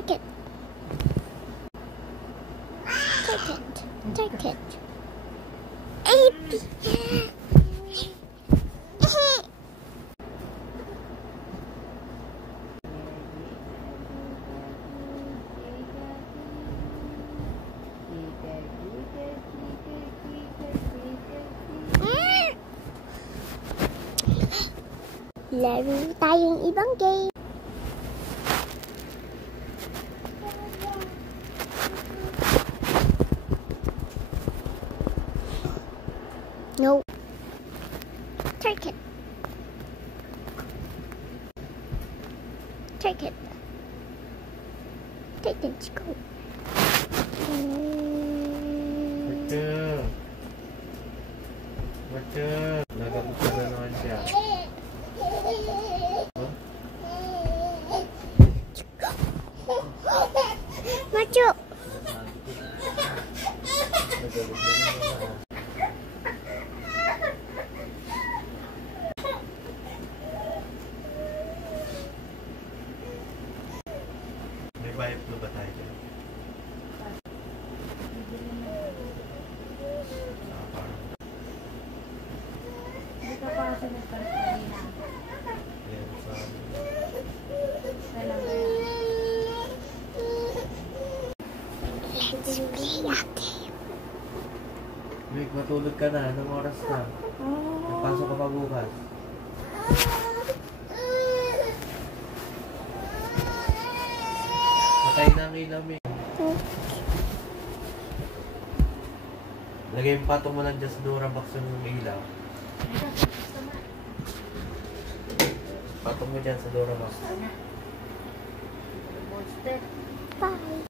Take it. Take it. Take it. Laro tayong ibang game. No. Take it. Take it. Take it. Go. Macam. Nagabuksan na naman siya. Macho. May bayad po ba tayo dyan? Hindi ka pa kasi nagkaroon na. Yan, sa... Kailan ba yan? Let's play a game. Rick, matulog ka na. Anong oras na? Nagpasok ka pa bukas. Patay na ang ilaw, Mick. Lagay yung patong mo lang dyan sa Durabox yung ilaw. Patong mo dyan sa Durabox. Monster. Bye.